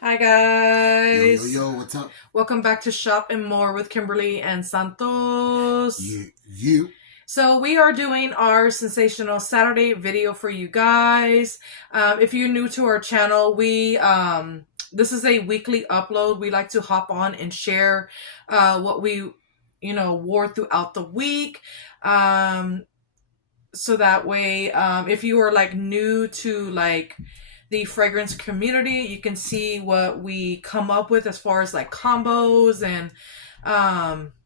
Hi Yo, yo, guys. yo, what's up? Welcome back to Shop and More with Kimberly and Santos. You. So we are doing our sensational Saturday video for you guys. If you're new to our channel, this is a weekly upload. We like to hop on and share what we wore throughout the week. So that way, if you are like new to like the fragrance community, you can see what we come up with as far as like combos and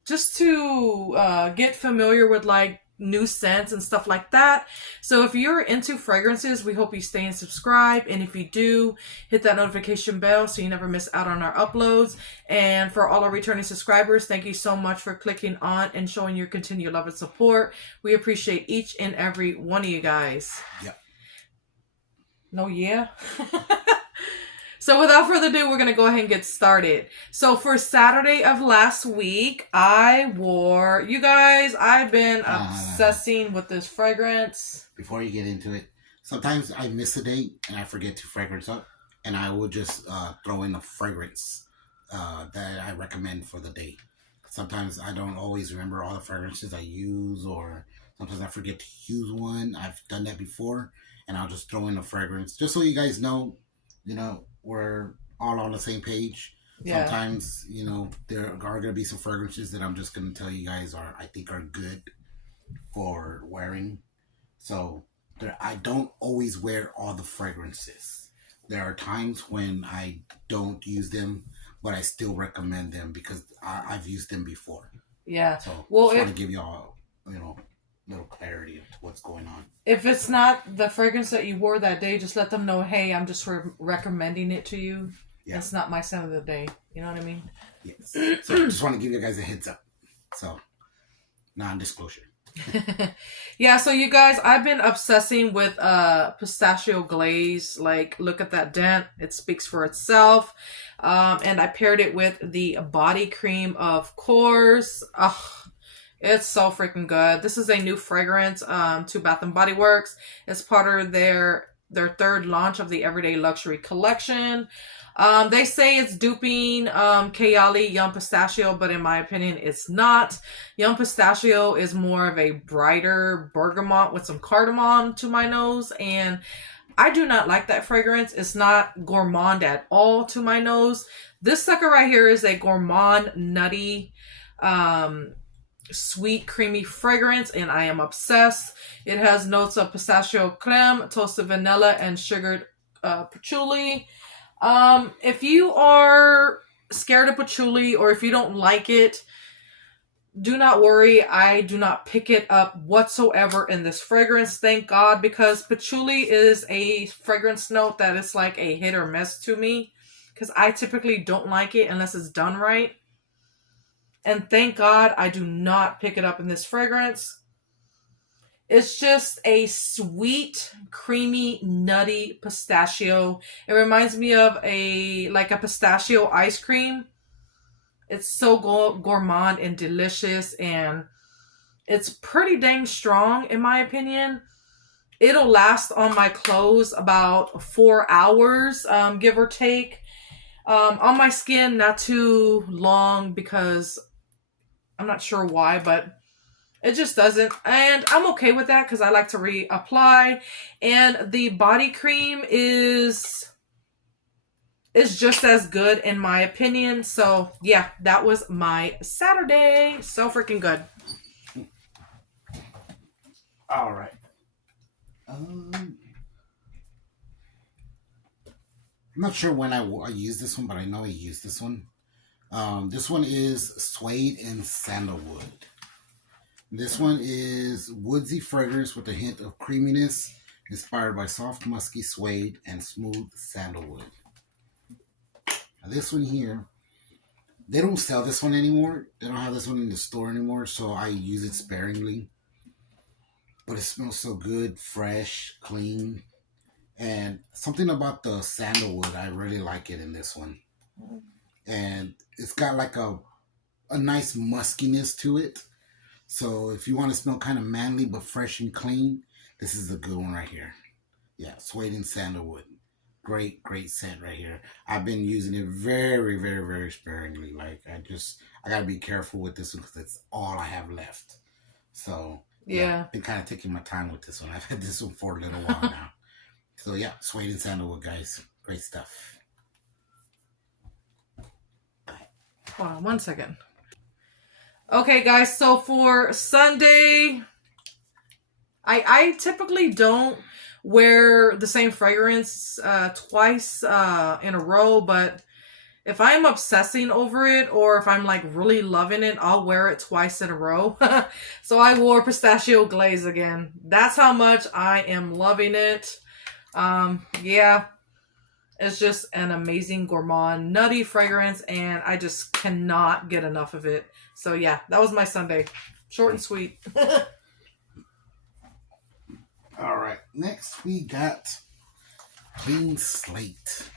just to get familiar with like new scents and stuff like that. So if you're into fragrances, we hope you stay and subscribe. And if you do, hit that notification bell so you never miss out on our uploads. And for all our returning subscribers, thank you so much for clicking on and showing your continued love and support. We appreciate each and every one of you guys. Yep. No, yeah. So without further ado, we're going to go ahead and get started. So for Saturday of last week, I've been obsessing with this fragrance. Before you get into it, sometimes I miss a date and I forget to fragrance up, and I will just throw in a fragrance that I recommend for the day. Sometimes I don't always remember all the fragrances I use, or sometimes I forget to use one. I've done that before, and I'll just throw in a fragrance just so you guys know, we're all on the same page. Yeah. Sometimes, there are going to be some fragrances that I'm just going to tell you guys I think are good for wearing. So I don't always wear all the fragrances. There are times when I don't use them, but I still recommend them because I've used them before. Yeah. So I just want to give y'all, little clarity of what's going on. If it's not the fragrance that you wore that day, just let them know, hey, I'm just recommending it to you. Yeah. It's not my scent of the day. You know what I mean? Yes. So I just want to give you guys a heads up. So, non-disclosure. Yeah, so you guys, I've been obsessing with pistachio glaze. Like, look at that dent. It speaks for itself. And I paired it with the body cream, of course. It's so freaking good. This is a new fragrance to Bath & Body Works. It's part of their third launch of the Everyday Luxury collection. They say it's duping KIMBERLY Young Pistachio, but in my opinion, it's not. Young Pistachio is more of a brighter bergamot with some cardamom to my nose, and I do not like that fragrance. It's not gourmand at all to my nose. This sucker right here is a gourmand, nutty, sweet, creamy fragrance, and I am obsessed. It has notes of pistachio creme, toasted vanilla, and sugared patchouli. If you are scared of patchouli or if you don't like it, do not worry. I do not pick it up whatsoever in this fragrance, thank God, because patchouli is a fragrance note that is like a hit or miss to me, because I typically don't like it unless it's done right. And thank God I do not pick it up in this fragrance. It's just a sweet, creamy, nutty pistachio. It reminds me of a pistachio ice cream. It's so gourmand and delicious, and it's pretty dang strong in my opinion. It'll last on my clothes about 4 hours, give or take. On my skin, not too long, because I'm not sure why, but it just doesn't. And I'm okay with that because I like to reapply. And the body cream is just as good in my opinion. So yeah, that was my Saturday. So freaking good. All right. I'm not sure when I used this one, but I know I used this one. This one is Suede and Sandalwood. This one is woodsy fragrance with a hint of creaminess, inspired by soft musky suede and smooth sandalwood. Now this one here, they don't sell this one anymore. They don't have this one in the store anymore, so I use it sparingly. But it smells so good, fresh, clean. And something about the sandalwood, I really like it in this one. And it's got like a nice muskiness to it. So if you want to smell kind of manly but fresh and clean, this is a good one right here. Yeah, Suede and Sandalwood. great, great scent right here. I've been using it very, very, very sparingly. Like I gotta be careful with this one because it's all I have left. So yeah, Yeah. been kind of taking my time with this one. I've had this one for a little while now. So yeah, Suede and sandalwood, guys, great stuff. Hold on 1 second. Okay, guys. So for Sunday, I typically don't wear the same fragrance twice in a row, but if I'm obsessing over it or if I'm like really loving it, I'll wear it twice in a row. So I wore pistachio glaze again. That's how much I am loving it. Yeah, it's just an amazing gourmand, nutty fragrance, and I just cannot get enough of it. So yeah, that was my Sunday. Short and sweet. All right, next we got Clean Slate.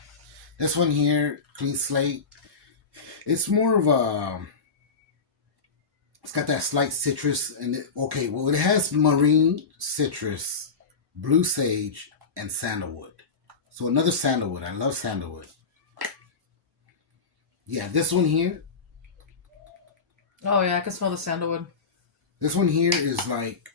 This one here, Clean Slate, it's more of a, it's got that slight citrus and okay, well it has marine citrus, blue sage, and sandalwood. So another sandalwood. I love sandalwood. Yeah, this one here. Oh yeah, I can smell the sandalwood. This one here is like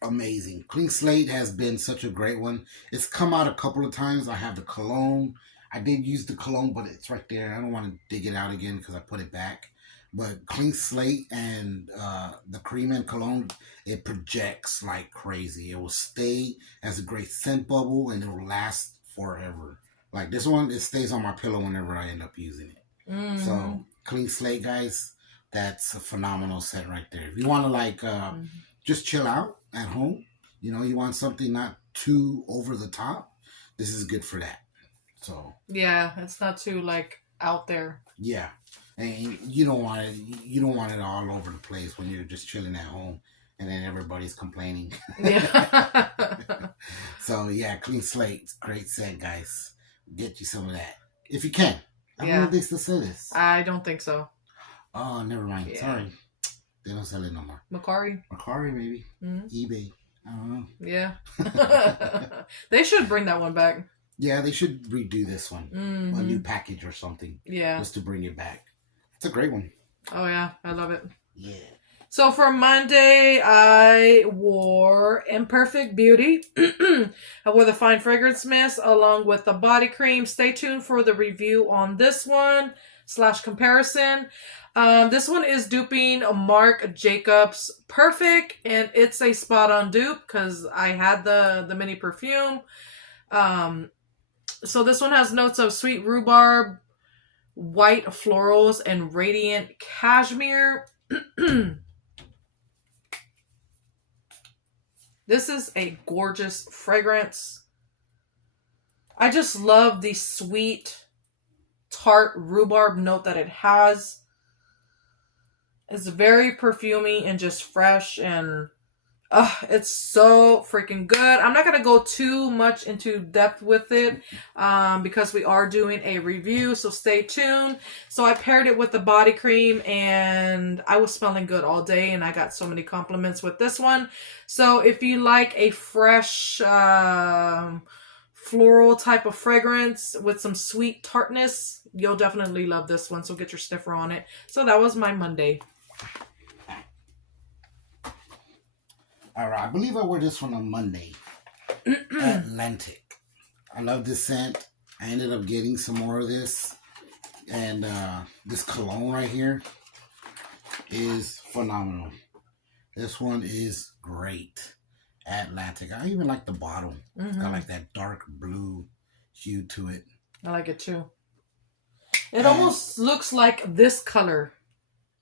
amazing. Clean Slate has been such a great one. It's come out a couple of times. I have the cologne. I did use the cologne, but it's right there. I don't want to dig it out again because I put it back. But Clean Slate and the cream and cologne, it projects like crazy. It will stay as a great scent bubble and it will last forever. Like this one, it stays on my pillow whenever I end up using it. Mm-hmm. So Clean Slate, guys, that's a phenomenal scent right there. If you want to like just chill out at home, you know, you want something not too over the top, this is good for that. So yeah, it's not too like out there. Yeah, and you don't want it. You don't want it all over the place when you're just chilling at home, and then everybody's complaining. Yeah. So yeah, Clean Slate, great scent, guys. Get you some of that if you can. I don't know if they still sell this. I don't think so. Oh, never mind. Yeah. Sorry, they don't sell it no more. MERCARI, maybe. Mm-hmm. eBay. I don't know. Yeah. They should bring that one back. Yeah, they should redo this one. Mm-hmm. A new package or something. Yeah. Just to bring it back. It's a great one. Oh, yeah. I love it. Yeah. So for Monday, I wore Imperfect Beauty. I wore the Fine Fragrance Mist along with the body cream. Stay tuned for the review on this one / comparison. This one is duping Marc Jacobs Perfect, and it's a spot-on dupe because I had the mini perfume. So this one has notes of sweet rhubarb, white florals, and radiant cashmere. This is a gorgeous fragrance. I just love the sweet, tart rhubarb note that it has. It's very perfumey and just fresh, and it's so freaking good. I'm not going to go too much into depth with it because we are doing a review, so stay tuned. So I paired it with the body cream, and I was smelling good all day, and I got so many compliments with this one. So if you like a fresh floral type of fragrance with some sweet tartness, you'll definitely love this one, so get your sniffer on it. So that was my Monday. All right, I believe I wore this one on Monday. Atlantic. I love this scent. I ended up getting some more of this. And this cologne right here is phenomenal. This one is great. Atlantic. I even like the bottle. Mm-hmm. It's got like that dark blue hue to it. I like it too. It almost looks like this color.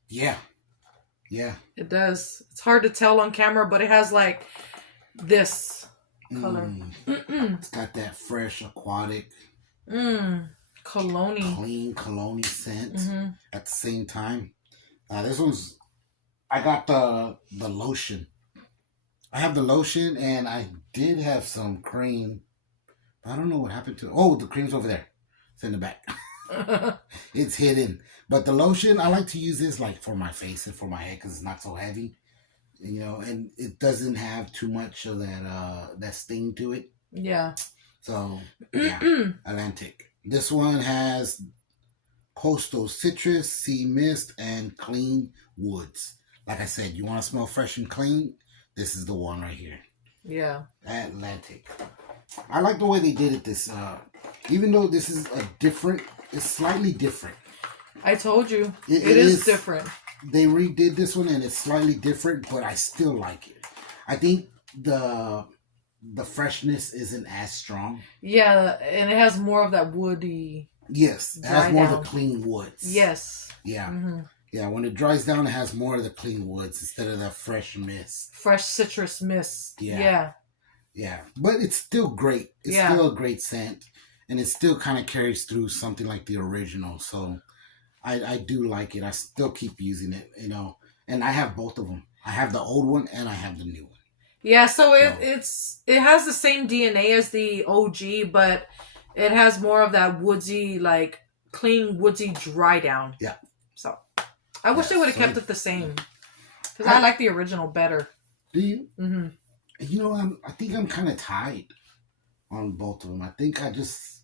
Yeah. Yeah. It does. It's hard to tell on camera, but it has like this color. It's got that fresh aquatic. Cologne. Clean cologne scent at the same time. This one's, I got the lotion. I have the lotion and I did have some cream. I don't know what happened to it. Oh, the cream's over there. It's in the back. It's hidden. But the lotion, I like to use this like for my face and for my head because it's not so heavy, you know, and it doesn't have too much of that sting to it. Yeah. So yeah, Atlantic. This one has coastal citrus, sea mist, and clean woods. Like I said, you want to smell fresh and clean? This is the one right here. Yeah. Atlantic. I like the way they did it. This, even though this is it's slightly different. I told you it is different. They redid this one and it's slightly different, but I still like it. I think the freshness isn't as strong. Yeah, and it has more of that woody. Yes, it has more of the clean woods. Yes. Yeah. Mm-hmm. Yeah, when it dries down, it has more of the clean woods instead of the fresh mist. Fresh citrus mist. Yeah. Yeah. But it's still great. It's still a great scent. And it still kind of carries through something like the original. So I do like it. I still keep using it, you know. And I have both of them. I have the old one and I have the new one. Yeah, so it has the same DNA as the OG, but it has more of that woodsy, like clean woodsy dry down. Yeah. So I wish they would have kept it the same, because I like the original better. Do you? Mm-hmm. You know, I think I'm kind of tied on both of them. I think I just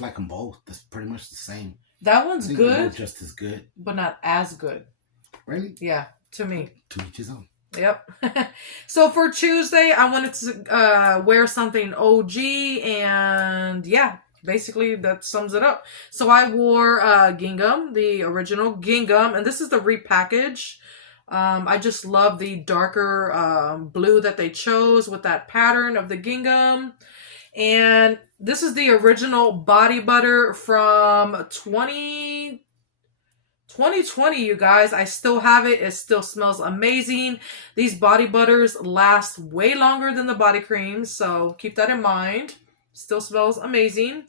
like them both. That's pretty much the same. That one's good. They're just as good, but not as good. Really? Yeah, to me. To each his own. Yep. So for Tuesday, I wanted to wear something OG, and yeah, basically that sums it up. So I wore Gingham, the original Gingham, and this is the repackage. I just love the darker blue that they chose with that pattern of the gingham. And this is the original body butter from 2020, you guys. I still have it. It still smells amazing. These body butters last way longer than the body creams, so keep that in mind. Still smells amazing.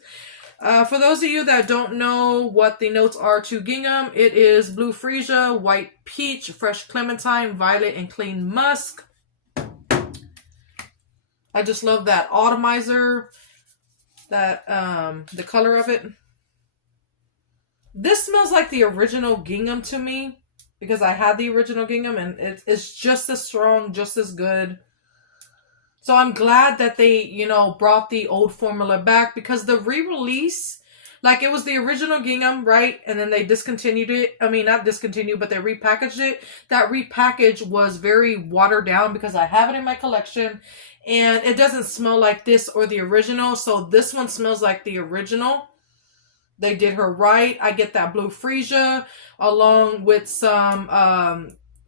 For those of you that don't know what the notes are to gingham, it is blue freesia, white peach, fresh clementine, violet, and clean musk. I just love that atomizer, that the color of it. This smells like the original gingham to me, because I had the original gingham and it's just as strong, just as good. So I'm glad that they, you know, brought the old formula back, because the re-release, like, it was the original gingham, right? And then they discontinued it. I mean, not discontinued, but they repackaged it. That repackage was very watered down, because I have it in my collection and it doesn't smell like this or the original. So this one smells like the original. They did her right. I get that blue freesia along with some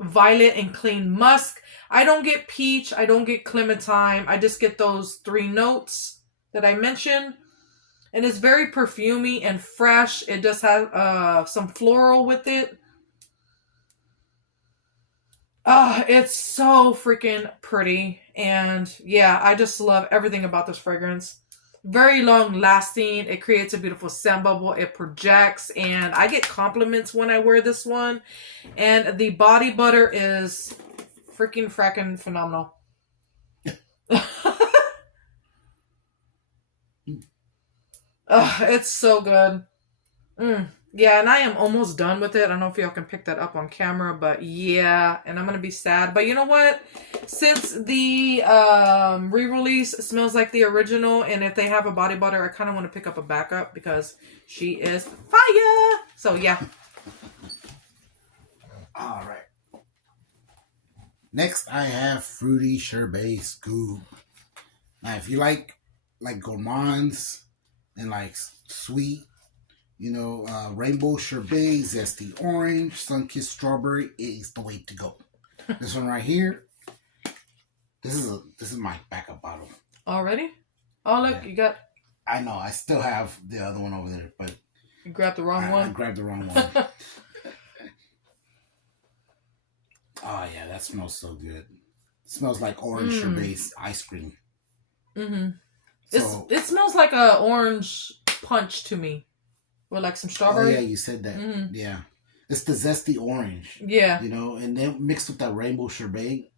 violet and clean musk. I don't get peach. I don't get clementine. I just get those three notes that I mentioned. And it's very perfumey and fresh. It does have some floral with it. It's so freaking pretty. And yeah, I just love everything about this fragrance. Very long lasting. It creates a beautiful scent bubble. It projects. And I get compliments when I wear this one. And the body butter is freaking fracking phenomenal. It's so good. Yeah, and I am almost done with it. I don't know if y'all can pick that up on camera, but yeah, and I'm gonna be sad. But you know what? Since the re-release smells like the original, and if they have a body butter, I kind of want to pick up a backup, because she is fire. So yeah. All right. Next, I have Fruity Sherbet Scoop. Now, if you like gourmands and like sweet, you know, rainbow sherbet, zesty orange, sun-kissed strawberry is the way to go. This one right here, this is my backup bottle. Already? Oh, look, yeah. You got... I know, I still have the other one over there, but... You grabbed the wrong one? I grabbed the wrong one. Oh, yeah, that smells so good. It smells like orange sherbet ice cream. Mm-hmm. So, it smells like a orange punch to me. Or like some strawberry. Oh, yeah, you said that. Mm-hmm. Yeah. It's the zesty orange. Yeah. You know, and then mixed with that rainbow sherbet.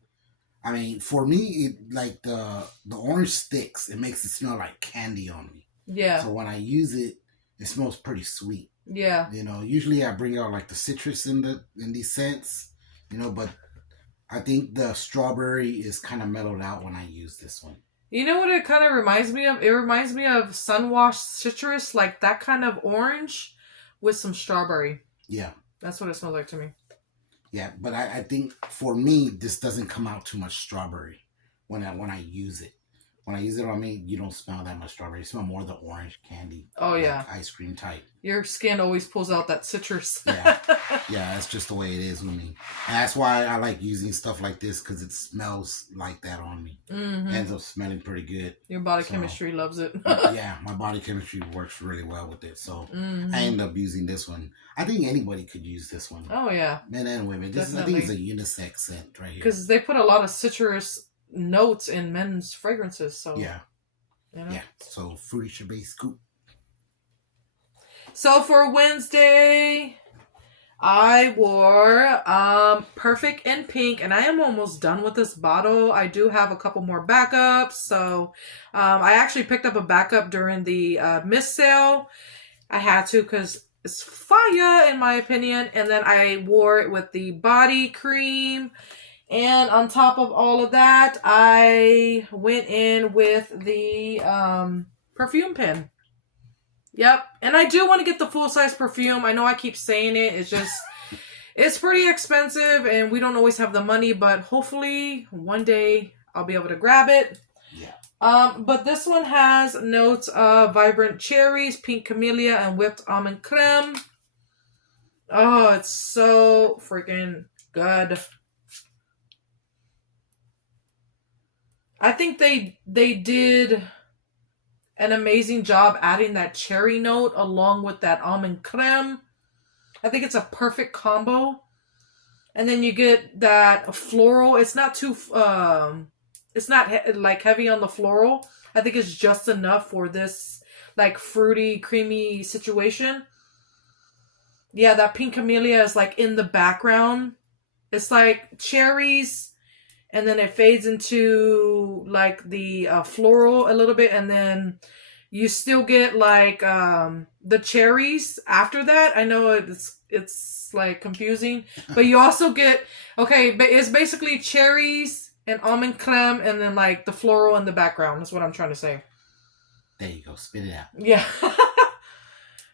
I mean, for me, it like the orange sticks. It makes it smell like candy on me. Yeah. So when I use it, it smells pretty sweet. Yeah. You know, usually I bring out like the citrus in these scents. You know, but I think the strawberry is kind of mellowed out when I use this one. You know what it kind of reminds me of? It reminds me of sun-washed citrus, like that kind of orange with some strawberry. Yeah. That's what it smells like to me. Yeah, but I think for me, this doesn't come out too much strawberry when I use it. When I use it on me, you don't smell that much strawberry. You smell more of the orange candy. Oh, yeah. Like ice cream type. Your skin always pulls out that citrus. Yeah. Yeah, that's just the way it is with me. And that's why I like using stuff like this, because it smells like that on me. Mm-hmm. Ends up smelling pretty good. Your body chemistry loves it. Yeah, my body chemistry works really well with it. So I end up using this one. I think anybody could use this one. Oh, yeah. Men and women. This is, I think it's a unisex scent right here. Because they put a lot of citrus notes in men's fragrances. So yeah. You know? Yeah. So fruity sherbet scoop. So for Wednesday, I wore Perfect in Pink, and I am almost done with this bottle. I do have a couple more backups. So I actually picked up a backup during the mist sale. I had to because it's fire in my opinion. And then I wore it with the body cream. And on top of all of that, I went in with the perfume pen. Yep. And I do want to get the full-size perfume. I know I keep saying it. It's just, it's pretty expensive and we don't always have the money. But hopefully one day I'll be able to grab it. Yeah. But this one has notes of vibrant cherries, pink camellia, and whipped almond creme. Oh, it's so freaking good. I think they did an amazing job adding that cherry note along with that almond creme. I think it's a perfect combo. And then you get that floral. It's not too, it's not like heavy on the floral. I think it's just enough for this like fruity, creamy situation. Yeah, that pink camellia is like in the background. It's like cherries. And then it fades into like the floral a little bit. And then you still get like the cherries after that. I know it's like confusing. But you also get, okay, but it's basically cherries and almond creme and then like the floral in the background. That's what I'm trying to say. There you go. Spit it out. Yeah.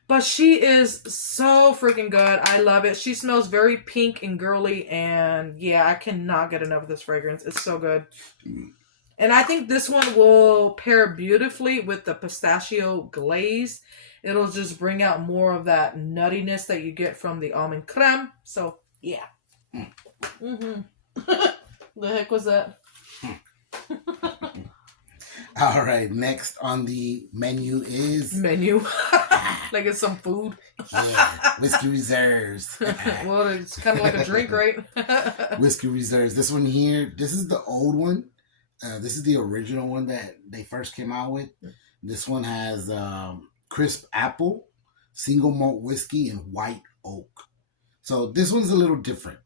But she is so freaking good. I love it. She smells very pink and girly. And yeah, I cannot get enough of this fragrance. It's so good. And I think this one will pair beautifully with the pistachio glaze. It'll just bring out more of that nuttiness that you get from the almond creme. So yeah. Mm-hmm. The heck was that? All right. Next on the menu is... Menu. Like it's some food. Yeah, Whiskey Reserves. Well, it's kind of like a drink, right? Whiskey Reserves. This one here, this is the old one. This is the original one that they first came out with. This one has crisp apple, single malt whiskey, and white oak. So this one's a little different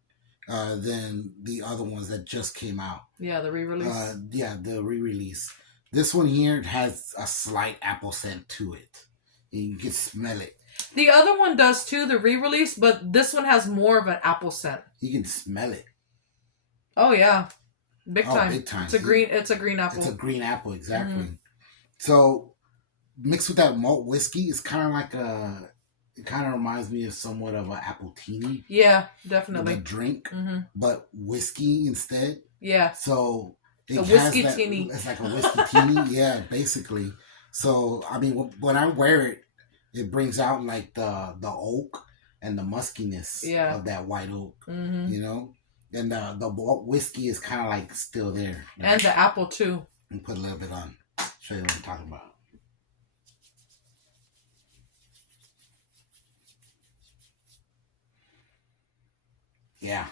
than the other ones that just came out. Yeah, the re-release. Yeah, the re-release. This one here has a slight apple scent to it. You can smell it. The other one does too, the re-release, but this one has more of an apple scent. You can smell it. Oh yeah, big time. Big time. It's a green. It's a green apple. It's a green apple, exactly. Mm-hmm. So mixed with that malt whiskey, it's kind of like a. It kind of reminds me of somewhat of an appletini. Yeah, definitely. A drink, but whiskey instead. Yeah. So a whiskey teeny. It's like a whiskey teeny. Yeah, basically. So, I mean, when I wear it, it brings out like the oak and the muskiness of that white oak, you know? And the whiskey is kind of like still there. And the apple too. And put a little bit on. Show you what I'm talking about. Yeah.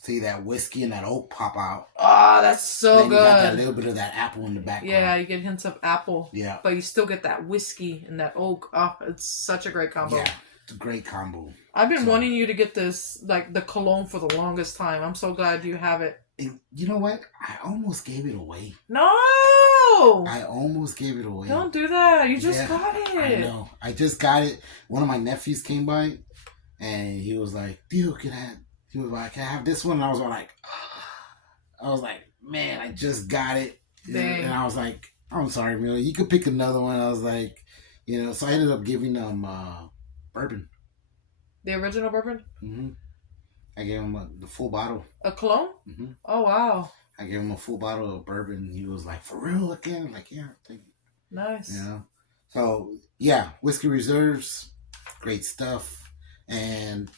See that whiskey and that oak pop out. Oh, that's so good. You got that little bit of that apple in the background. Yeah, you get hints of apple. Yeah. But you still get that whiskey and that oak. Oh, it's such a great combo. Yeah, it's a great combo. I've been wanting you to get this, like, the cologne for the longest time. I'm so glad you have it. And you know what? I almost gave it away. No! I almost gave it away. Don't do that. You just got it. I know. I just got it. One of my nephews came by, and he was like, "Dude, He was like, "Can I have this one?" And I was like, man, I just got it. Dang. And I was like, I'm sorry, Mila, you could pick another one. I was like, so I ended up giving them bourbon. The original bourbon? Mm-hmm. I gave him the full bottle. A cologne? Mm-hmm. Oh, wow. I gave him a full bottle of bourbon. He was like, for real again? I'm like, yeah, thank you. Nice. So, yeah, Whiskey Reserves, great stuff. And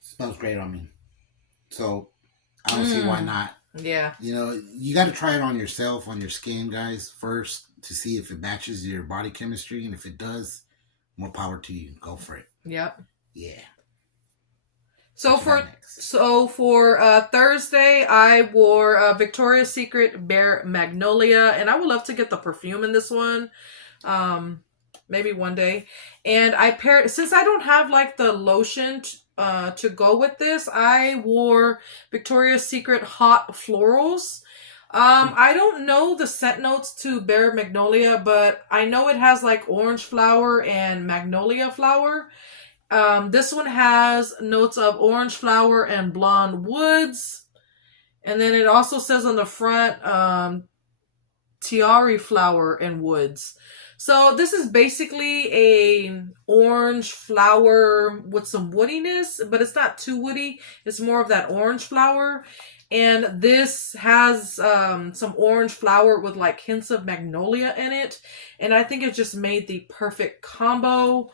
smells great on me. So, I don't see why not. Yeah. You got to try it on yourself, on your skin, guys, first to see if it matches your body chemistry. And if it does, more power to you. Go for it. Yep. Yeah. So for Thursday, I wore Victoria's Secret Bare Magnolia, and I would love to get the perfume in this one, maybe one day. And I paired, since I don't have like the lotion to go with this, I wore Victoria's Secret Hot Florals. I don't know the scent notes to Bare Magnolia, but I know it has like orange flower and magnolia flower. This one has notes of orange flower and blonde woods. And then it also says on the front, tiare flower and woods. So this is basically a orange flower with some woodiness, but it's not too woody. It's more of that orange flower. And this has some orange flower with like hints of magnolia in it. And I think it just made the perfect combo.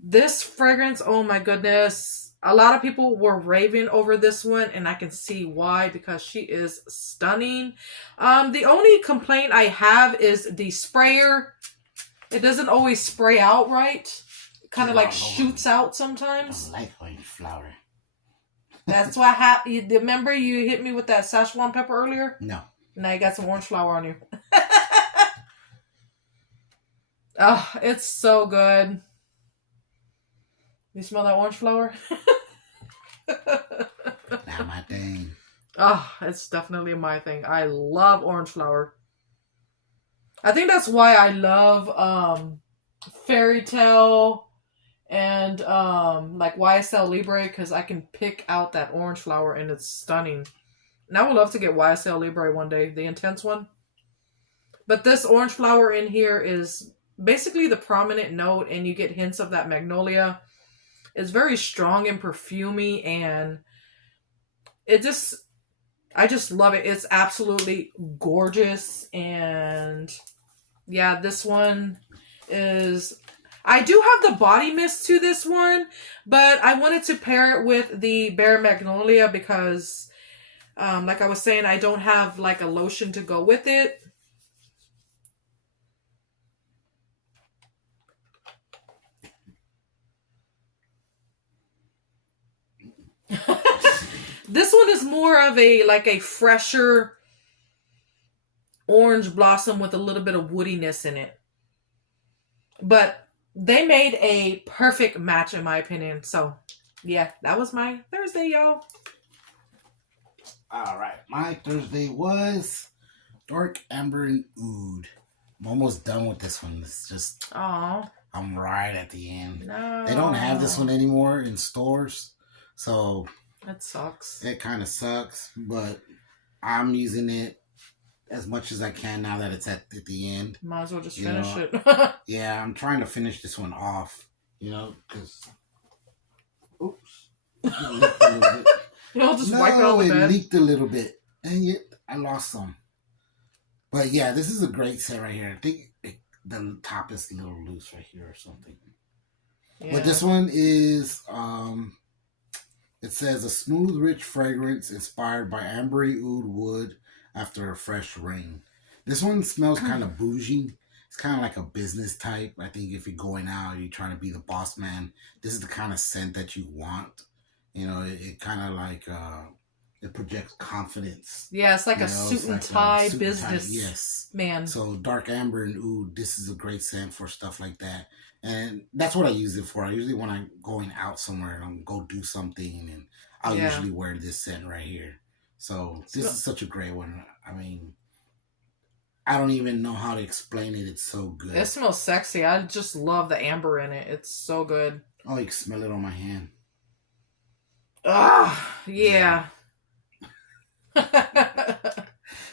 This fragrance, oh my goodness. A lot of people were raving over this one, and I can see why, because she is stunning. The only complaint I have is the sprayer. It doesn't always spray out right. It kind of like shoots out sometimes. I like orange flower. That's why remember you hit me with that Szechuan pepper earlier? No. Now you got some orange flower on you. Oh, it's so good. You smell that orange flower? Not my thing. Oh, it's definitely my thing. I love orange flower. I think that's why I love Fairy Tale and like YSL Libre, because I can pick out that orange flower and it's stunning. And I would love to get YSL Libre one day, the intense one. But this orange flower in here is basically the prominent note, and you get hints of that magnolia. It's very strong and perfumey, and I just love it. It's absolutely gorgeous. And yeah, this one is, I do have the body mist to this one, but I wanted to pair it with the Bare Magnolia because, like I was saying, I don't have like a lotion to go with it. This one is more of a fresher orange blossom with a little bit of woodiness in it. But they made a perfect match in my opinion. So yeah, that was my Thursday, y'all. All right. My Thursday was Dark Amber and Oud. I'm almost done with this one. It's just, I'm right at the end. No. They don't have this one anymore in stores. So that sucks. It kind of sucks, but I'm using it as much as I can now that it's at the end. Might as well just finish it. Yeah, I'm trying to finish this one off, because... Oops. You'll just wipe it on the bed. It leaked a little bit. Dang it, I lost some. But yeah, this is a great set right here. I think the top is a little loose right here or something. Yeah. But this one is... It says a smooth, rich fragrance inspired by ambery oud wood after a fresh rain. This one smells kind of bougie. It's kind of like a business type. I think if you're going out, you're trying to be the boss man, this is the kind of scent that you want. It kind of like, it projects confidence. Yeah, it's like a suit and tie business yes. man. So dark amber and oud, this is a great scent for stuff like that. And that's what I use it for. I usually when I'm going out somewhere and I'm go do something, and I'll usually wear this scent right here. So this is such a great one. I mean, I don't even know how to explain it. It's so good. It smells sexy. I just love the amber in it. It's so good. Oh, you can smell it on my hand. Ah, yeah.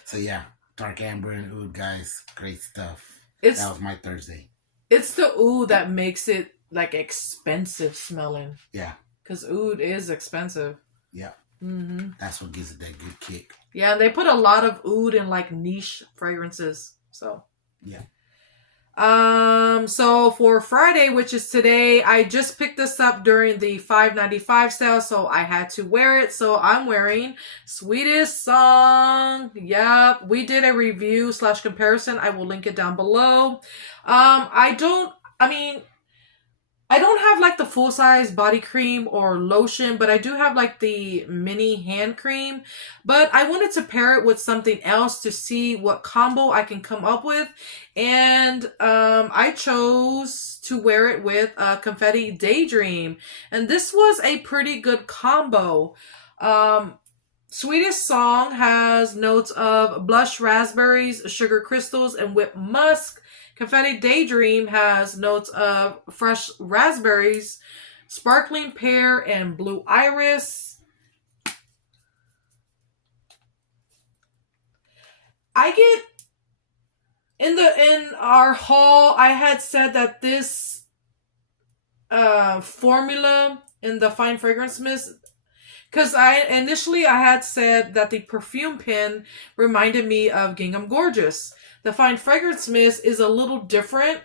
So yeah, dark amber and oud, guys, great stuff. It's That was my Thursday. it's the oud that makes it like expensive smelling. Yeah. Because oud is expensive. Yeah. Mm-hmm. That's what gives it that good kick. Yeah, and they put a lot of oud in like niche fragrances. So yeah. So for Friday, which is today, I just picked this up during the $5.95 sale, so I had to wear it. So I'm wearing Sweetest Song. Yep, we did a review / comparison. I will link it down below. I don't have like the full size body cream or lotion, but I do have like the mini hand cream. But I wanted to pair it with something else to see what combo I can come up with. And I chose to wear it with Confetti Daydream. And this was a pretty good combo. Sweetest Song has notes of blush raspberries, sugar crystals, and whipped musk. Confetti Daydream has notes of fresh raspberries, sparkling pear, and blue iris. I get in our haul, I had said that this formula in the Fine Fragrance Mist, because I had said that the perfume pen reminded me of Gingham Gorgeous. The Fine Fragrance Mist is a little different.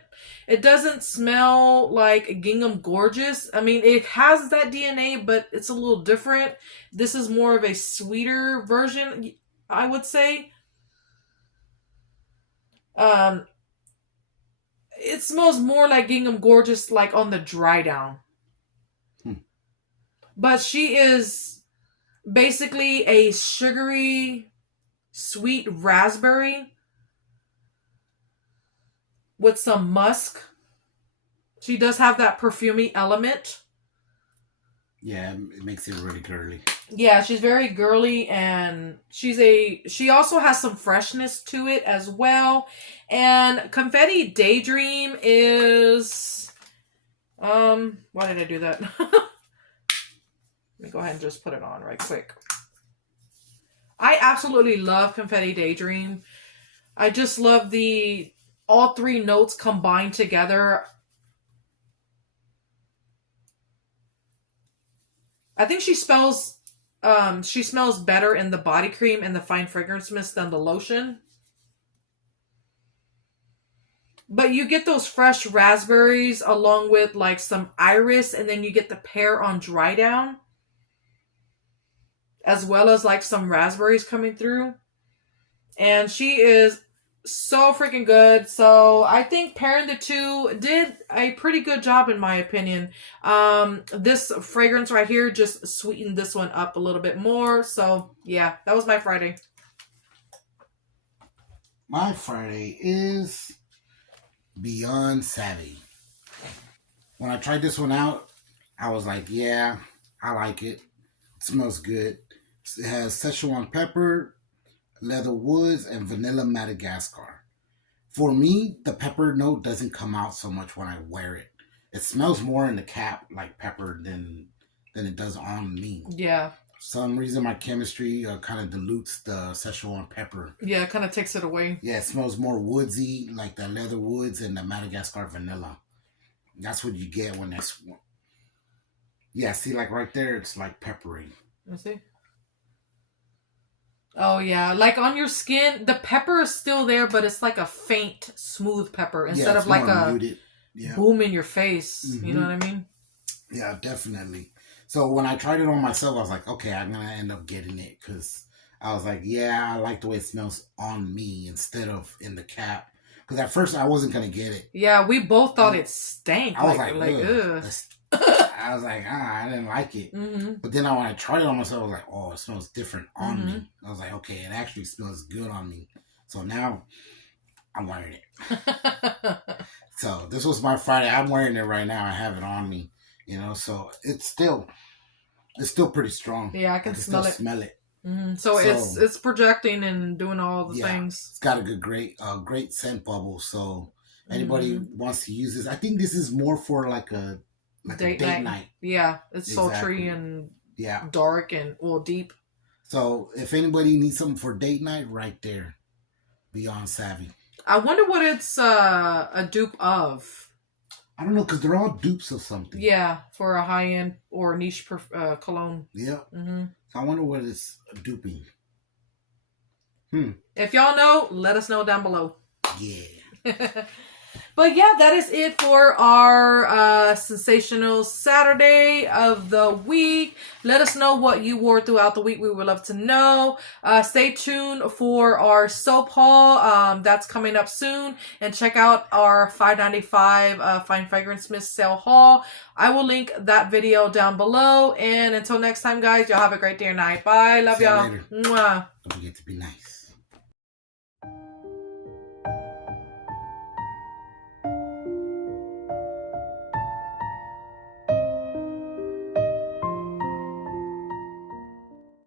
It doesn't smell like Gingham Gorgeous. I mean, it has that DNA, but it's a little different. This is more of a sweeter version, I would say. It smells more like Gingham Gorgeous, like on the dry down. But she is basically a sugary, sweet raspberry with some musk. She does have that perfumey element. Yeah, it makes it really girly. Yeah, she's very girly, and she also has some freshness to it as well. And Confetti Daydream is why did I do that? Let me go ahead and just put it on right quick. I absolutely love Confetti Daydream. I just love all three notes combined together. I think she smells better in the body cream and the Fine Fragrance Mist than the lotion. But you get those fresh raspberries along with like some iris, and then you get the pear on dry down, as well as like some raspberries coming through. And she is so freaking good. So I think pairing the two did a pretty good job in my opinion. This fragrance right here just sweetened this one up a little bit more. So yeah, that was my Friday. My Friday is Beyond Savvy. When I tried this one out, I was like, yeah, I like it. It smells good. It has Szechuan pepper, leather woods, and vanilla Madagascar. For me, the pepper note doesn't come out so much when I wear it. It smells more in the cap like pepper than it does on me. Yeah. For some reason, my chemistry kind of dilutes the Szechuan pepper. Yeah, it kind of takes it away. Yeah, it smells more woodsy, like the leather woods and the Madagascar vanilla. That's what you get when that's... Yeah, see, like right there, it's like peppery. Let's see. Oh, yeah. Like on your skin, the pepper is still there, but it's like a faint, smooth pepper instead of like a muted. Yeah. Boom in your face. Mm-hmm. You know what I mean? Yeah, definitely. So when I tried it on myself, I was like, okay, I'm going to end up getting it because I was like, yeah, I like the way it smells on me instead of in the cap. Because at first I wasn't going to get it. Yeah, we both thought it stank. I was like ugh. I was like, I didn't like it. Mm-hmm. But then when I tried it on myself, I was like, oh, it smells different on me. I was like, okay, it actually smells good on me. So now I'm wearing it. So this was my Friday. I'm wearing it right now. I have it on me. You know, so it's still pretty strong. Yeah, I can smell it. Mm-hmm. So it's projecting and doing all the things. It's got a great scent bubble. So anybody wants to use this, I think this is more for like a date night. Yeah, it's sultry and dark and deep. So if anybody needs something for date night, right there, Beyond Savvy. I wonder what it's a dupe of. I don't know, because they're all dupes of something. Yeah, for a high-end or niche cologne. Yeah. Mm-hmm. So I wonder what it's duping. If y'all know, let us know down below. Yeah. But yeah, that is it for our sensational Saturday of the week. Let us know what you wore throughout the week. We would love to know. Stay tuned for our soap haul. That's coming up soon. And check out our $5.95 Fine Fragrance Mist sale haul. I will link that video down below. And until next time, guys, y'all have a great day or night. Bye. Love y'all. Later. Mwah. Don't forget to be nice.